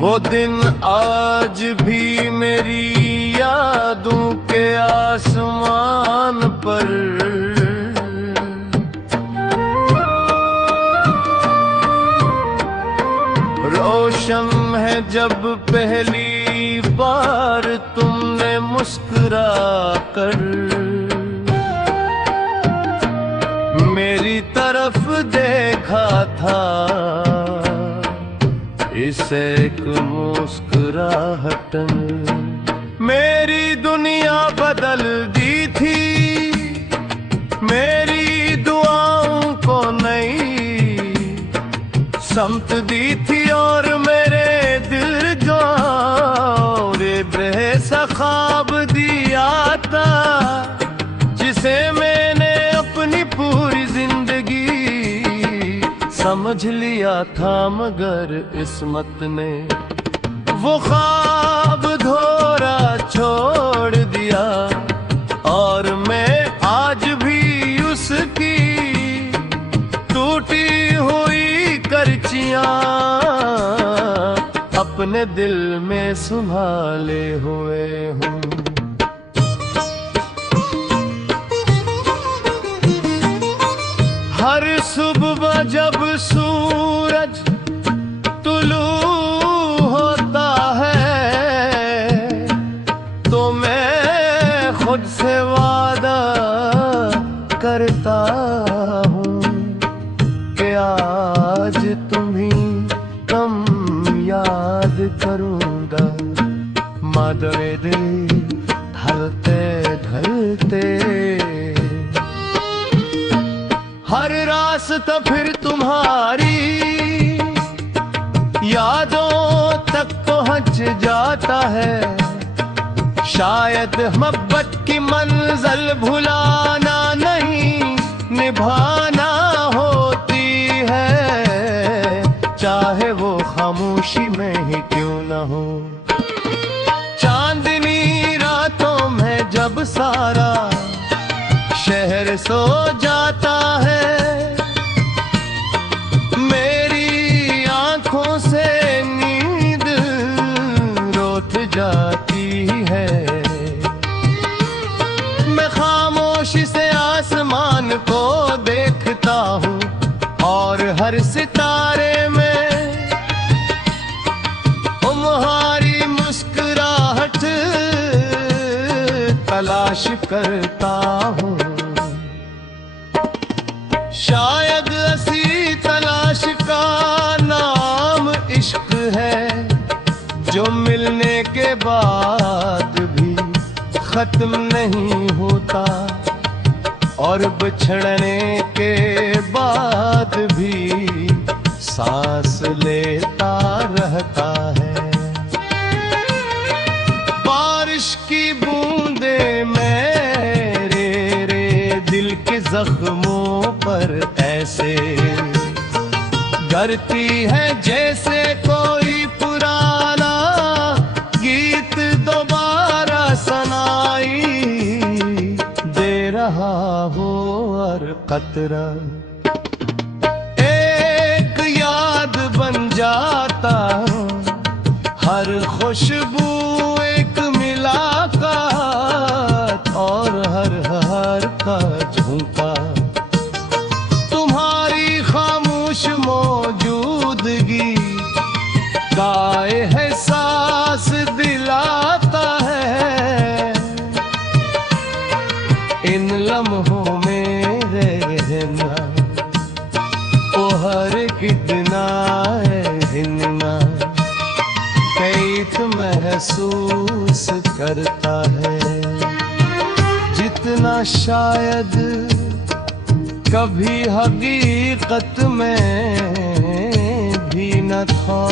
वो दिन आज भी मेरी यादों के आसमान पर रोशन है, जब पहली बार तुमने मुस्कुरा कर मेरी तरफ देखा था। इस एक मुस्कुराहट मेरी दुनिया बदल दी थी, मेरी दुआओं को नई समत दी थी और मेरे दिल जो बेहसा ख्वाब दिया था, जिसे मैंने अपनी पूरी जिंदगी समझ लिया था, मगर किस्मत ने वो ख्वाब धोरा छोड़ दिया। और मैं आज भी उसकी टूटी हुई करचियां अपने दिल में संभाले हुए हूँ। हर सुबह जब सूरज तुलू होता है तो मैं खुद से वादा करता हूँ कि आज तुम्हीं कम याद करूँगा। माधवे दिल ढलते ढलते हर रास्ता फिर तुम्हारी यादों तक पहुंच जाता है। शायद मोहब्बत की मंजिल भुलाना नहीं निभाना होती है, चाहे वो खामोशी में ही क्यों न हो। चांदनी रातों में जब सारा शहर सो जाता है, मेरी आंखों से नींद रोत जाती है। मैं खामोशी से आसमान को देखता हूँ और हर सितारे में तुम्हारी मुस्कुराहट तलाश करता हूँ। शायद ऐसी तलाश का नाम इश्क है, जो मिलने के बाद भी खत्म नहीं होता और बिछड़ने के बाद भी सांस लेता रहता है। बारिश की बूंदे मेरे दिल के जख्मों पर ऐसे करती है जैसे कोई पुराना गीत दोबारा सुनाई दे रहा हो। और कतरा एक याद बन जाता, हर खुशबू एक मुलाकात और हर हार का झोंका तुम्हारी खामोश मौजूदगी का एहसास दिलाता है। इन लम्हों में रहना ओ हर कितना हिलना कई तो महसूस करता है, जितना शायद कभी हकीकत में भी न था।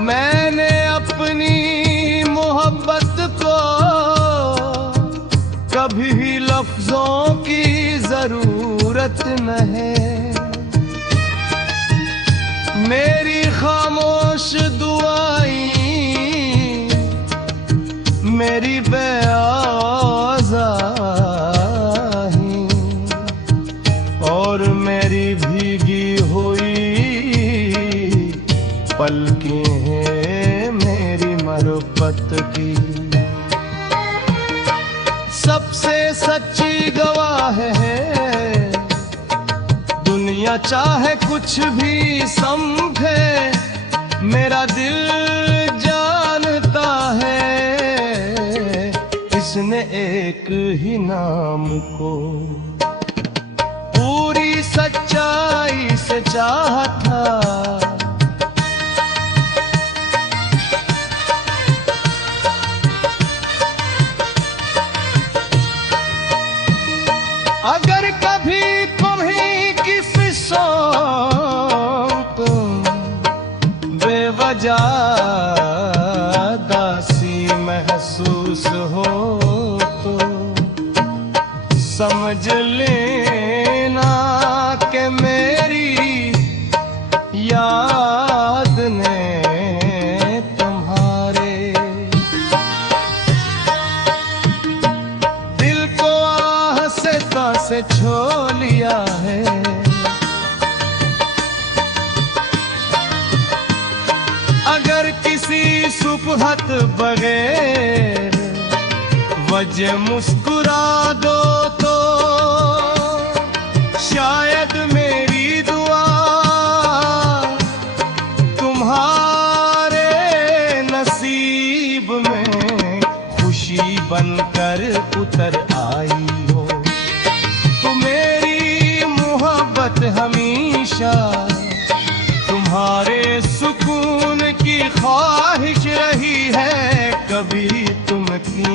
मैंने अपनी मोहब्बत को कभी भी लफ्जों की जरूरत न है। मेरी खामोश दुआएं मेरी बेआज़ाही और मेरी भीगी हुई मोहब्बत की। सबसे सच्ची गवाह है दुनिया, चाहे कुछ भी समझे मेरा दिल जानता है इसने एक ही नाम को। पूरी सच्चाई से चाहा था अगर कभी तुम्हें किसी तुम बेवजह दासी महसूस हो तो समझ लेना कि मेरी याद ने तुम्हारे दिल को आह से छो लिया है। अगर किसी सुबहत बगैर वजह मुस्कुरा दो तो शायद मेरी दुआ तुम्हारे नसीब में खुशी बनकर उतर आई हो। तो मेरी मोहब्बत हमेशा तुम्हारे सुकून की ख्वाहिश रही है, कभी तुम की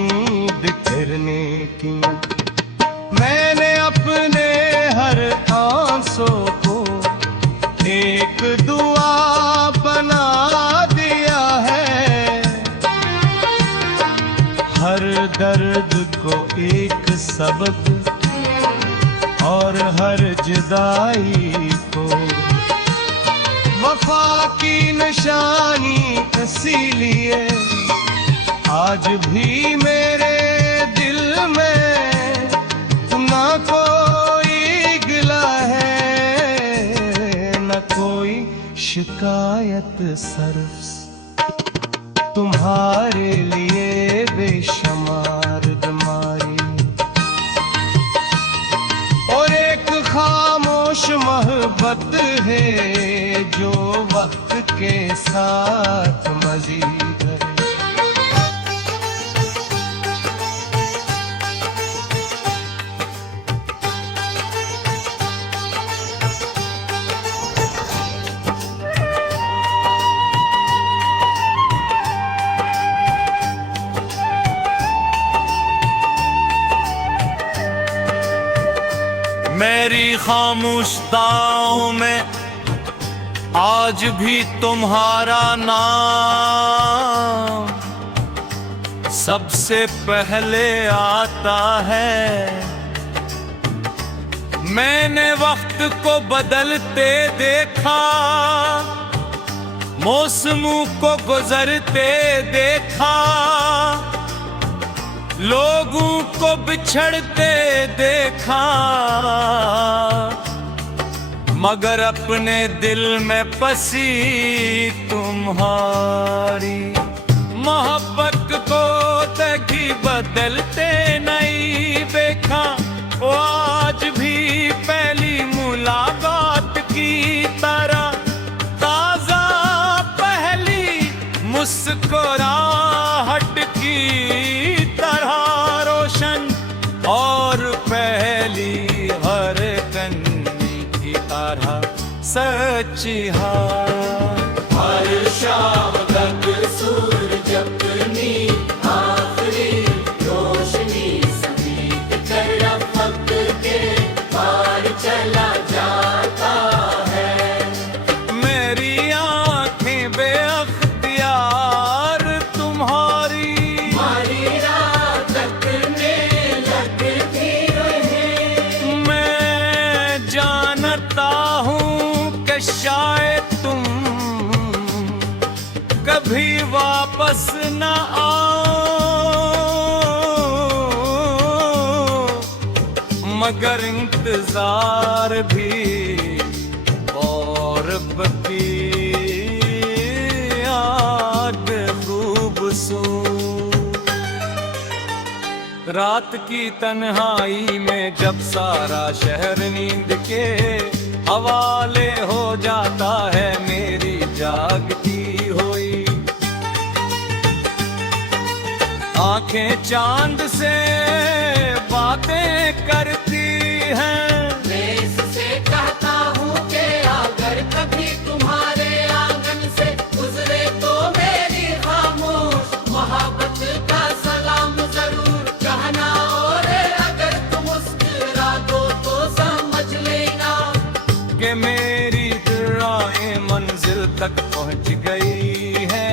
बिखरने की। मैंने अपने हर आंसू को एक दुआ बना दिया है, हर दर्द को एक सबक और हर जुदाई को वफा की निशानी। इसीलिए आज भी मेरे दिल में ना कोई गिला है, न कोई शिकायत, सिर्फ तुम्हारे लिए बेशुमार बीमारी और एक खामोश मोहब्बत है जो वक्त के साथ मजीद है। मेरी खामोश दाओं में आज भी तुम्हारा नाम सबसे पहले आता है। मैंने वक्त को बदलते देखा, मौसमों को गुजरते देखा, लोगों को बिछड़ते देखा, मगर अपने दिल में बसी तुम्हारी मोहब्बत को देखी बदलते नहीं देखा। वो आज भी पहली मुलाकात की तरह ताजा, पहली मुस्कुराहट की तरह रोशन और पहली हर कन्नी की तरह सच्ची। हर शाम तक सूरज अपनी आखिरी रोशनी समेट कर वक्त के पार चला जाता है। मेरी आंखें बेअख्तियार तुम्हारी राह तकने लगती रहे। मैं जानता हूँ कि शायद तुम कभी वापस न आओ, मगर इंतजार भी और बकी आग खूब कसूर। रात की तन्हाई में जब सारा शहर नींद के हवाले हो जाता है, मेरी जागती हुई आंखें चांद से बातें करती हैं। मैं इससे कहता हूँ कि अगर कभी तुम्हारे आंगन से गुजरे तो मेरी खामोश मोहब्बत का सलाम जरूर कहना, और अगर तुम मुस्कुरा दो तो समझ लेना कि मेरी दुआएं मंजिल तक पहुंच गई है।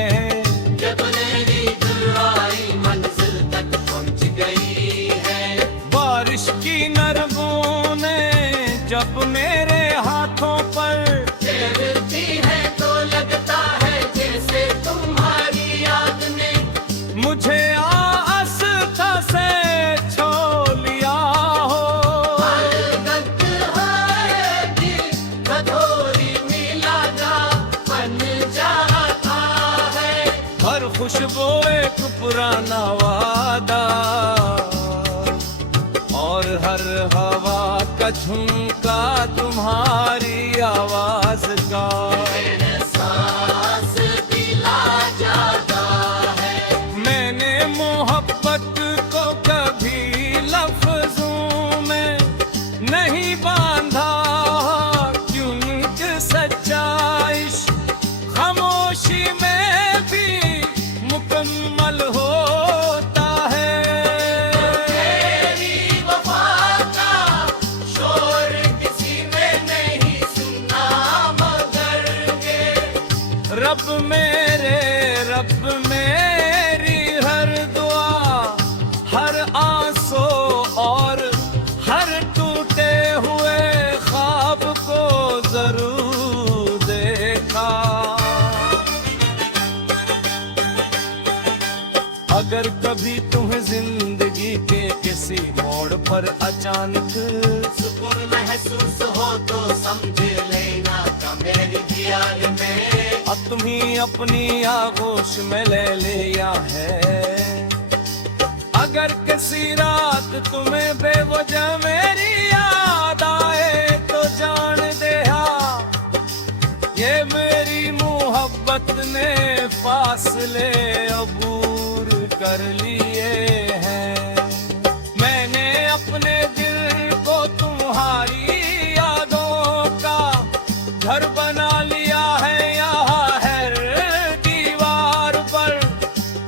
जब मेरी दुआएं मंजिल तक पहुंच गई है। बारिश की नरम बूंदें जब मेरे हाथों पर गिरती है तो लगता है जैसे तुम्हारी याद ने मुझे आस्था से छू लिया हो। अलगत है दिल कठोरी मिला जा बन जाता है। हर खुशबू एक पुराना वादा और हर हवा का झुमका तुम्हारी आवाज का। एहसास दिला जाता है। मैंने मोहब्बत को कभी लफ्जों में नहीं बांधा, क्योंकि सच्चा इश्क खामोशी में भी मुकम्मल होता है। तेरी वफा का शोर किसी ने नहीं सुना मगर ये रब मेरी हर दुआ, हर आंसू और हर टूटे हुए ख्वाब को जरूर देखा। अगर कभी तुम्हें जिंदगी के किसी मोड़ पर अचानक सुकून महसूस हो तो समझ लेना का मेरी दियार में अब तुम्ही अपनी आगोश में ले लिया है। अगर किसी रात तुम्हें बेवजह मेरी याद आए तो जान दे ये मेरी मोहब्बत ने फासले अबूर कर लिए हैं। मैंने अपने दिल को तुम्हारी यादों का घर बना लिया है। यहाँ हर दीवार पर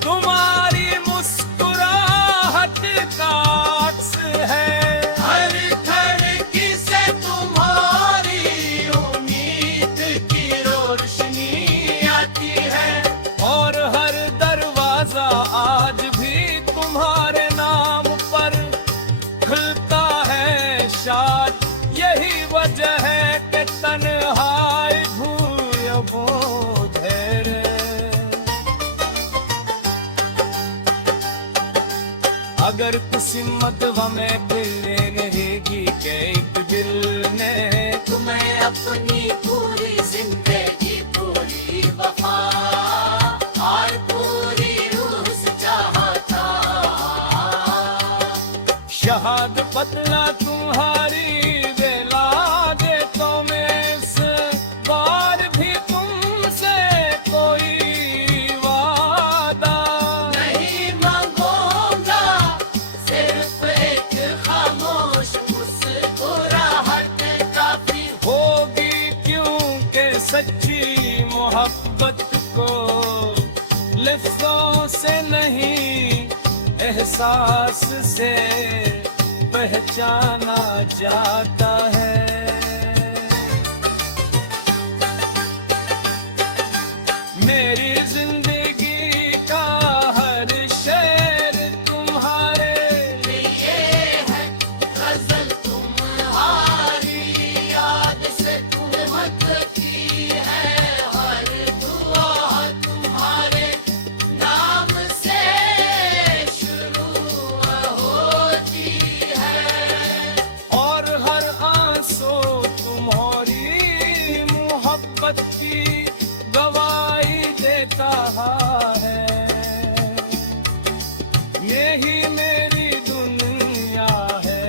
तुम्हारी मुस्कुराहट का अक्स है। हर धड़की से तुम्हारी उम्मीद की रोशनी आती है। और हर दरवाजा आज भी तुम्हारे नाम पर खुलता है। शायद यही वजह है कि तन्हाई भूल बोझेर। अगर किस्मत हमें फिर रहेगी कि एक दिल ने तुम्हें अपनी पूरी जिंदगी पूरी वफा और पूरी रूह से चाहा था। शहाद बदला तुम्हारी बेला दे तो मैं इस बार भी तुमसे कोई वादा नहीं मांगूंगा सिर्फ एक खामोश मुस्कुराहट काफी होगी, क्योंकि सच्ची मोहब्बत को लफ्जों से नहीं एहसास से पहचाना जाता है। मेरी जिंदगी का हर शेर तुम्हारे लिए है गजल तुम्हारी याद से तुमत की है। हर दुआ तुम्हारे नाम से शुरू होती है। और हर आंसू यही मेरी दुनिया है,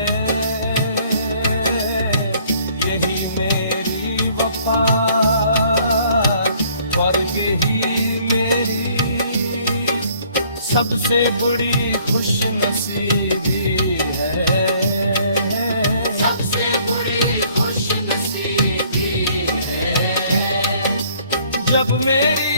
यही मेरी वफा, स्वर्ग ही मेरी सबसे बड़ी खुश नसीबी है। सबसे बुरी खुश नसीबी है। जब मेरी